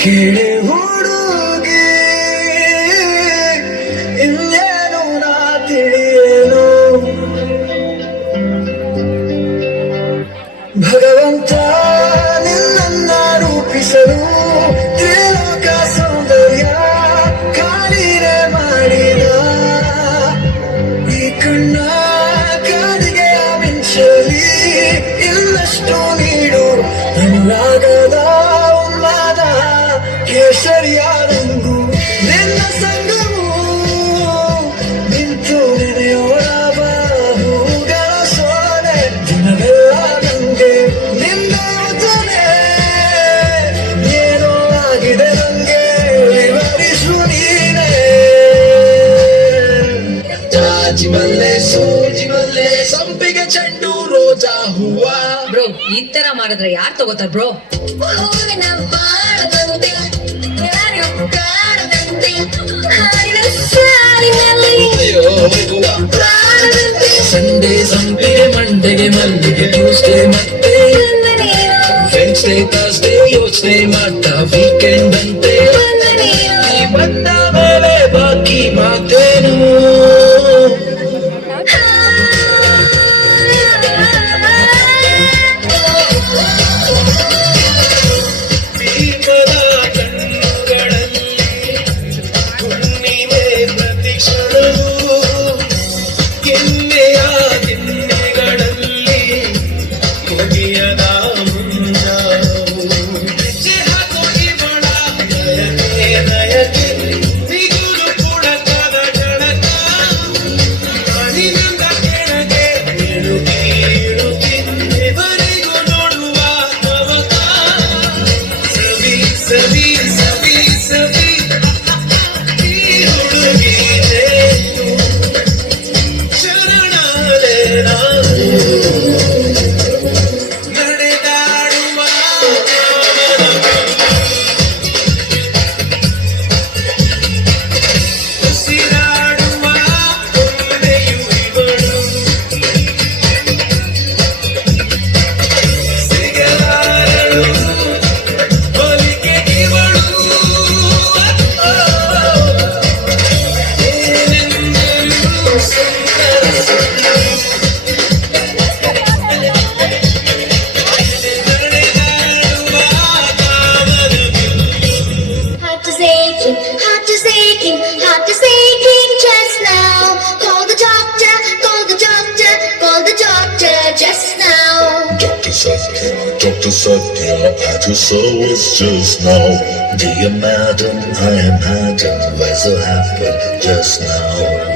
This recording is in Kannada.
ಕೇಳಿ ಹುಡುಗಿ ಇನ್ನೇನು ನಾ ತಿಳಿಯೇನು ಭಗವಂತ ನಿನ್ನನ್ನ ರೂಪಿಸಲು ತ್ರಿಲೋಕ ಸೌಂದರ್ಯ ಕಾಲಿರೆ ಮಾಡಿದ ಈ ಕಣ್ಣ ಕಾಲಿಗೆ ಮಿಂಚಲಿ ಇನ್ನಷ್ಟು ನೀಡು ಅನುರಾಗದ ಉನ್ಮಾದ ಕೇಸರಿಯ ರಂಗು ನಿನ್ನ ಸಂಗವು ನಿಂತು ನೆನೆಯೋಣ ಬಾಹುಗಳ ಸೋನೆ ದಿನವೆಲ್ಲ ನಂಗೆ ನಿನ್ನ ಯೋಚನೆ ಏನೋ ಆಗಿದೆ ನಂಗೆ ವಿವರಿಸು ನೀನೇ ಜಾಜಿ ಮಲ್ಲೆ ಸೂಜಿ ಮಲ್ಲೆ ಸಂಪಿಗೆ ಚೆಂಡು ರೋಜಾ ಹೂವ ಬ್ರೋ ಈ ತರ ಮಾಡಿದ್ರೆ ಯಾರು ತಗೋತಾರ ಬ್ರೋ? ಹೂವಿನ ಬಾಳದಂತೆ ಯಾರು ಕಾಣದಂತೆ ಹಾಡಿನ ಸಾಲಿನಲ್ಲಿ ಪ್ರಾಣದಂತೆ ಸಂಡೇ ಸಂಪಿಗೆ ಮಂಡೆಗೆ ಮಲ್ಲಿಗೆ ಟ್ಯೂಸ್ಡೇ ಮತ್ತೆ ಬಂದ ನೀನು ವೆನ್ಸ್ಡೇ ಥರ್ಸ್ಡೇ ಯೋಚನೆ ಮಾಡ್ತಾ ವೀಕೆಂಡ್ ಅಂತೆ ಬಂದ ನೀನು ನೀ ಬಂದ ಮೇಲೆ ಬಾಕಿ ಮಾತೇನು ದೀಪದ ಕಣ್ಣುಗಳಲ್ಲಿ ಹುಣ್ಣಿಮೆ ಪ್ರತಿ ಕ್ಷಣವೂ ಕೆನ್ನೆಯ ದಿನ್ನೆಗಳಲ್ಲಿ ಮುಗಿಯದ ಮುಂಜಾವು ಹೆಜ್ಜೆ ಹಾಕೋ ಇವಳ ನಯಕೆ ನಯಕೆ ಬಿಗುರು ಪುಳಕದ ಜಳಕ ಮಣಿನಿಂದ ಕೆಳಗೆ ಇಳುಕಿ ಇಳುಕಿ ಎವರಿಗೂ ನೋಡುವ ತವಕ ಸವಿ ಸವಿ ಸವಿ ಸವಿ ಈ ಹುಡುಗಿನೇ ಶರಣಾದೆ ನಾನು ನಡೆದಾಡುವ ಉಸಿರಾಡುವ ಕೊಂಡೆಯು ಇವಳು ಸಿಗಲಾರಳು ಬಲಿಗೆ ಇವಳು ಏನೆಂದರೂ ಸುಂದರ ನಡೆದಾಡುವ ಕಾಮದ Heart is aching, heart is aching, heart is aching just now. Call the doctor, call the doctor, call the doctor just now. Dr. Satya, at your service just now. Dear madam, I am Adam, why so happy just now?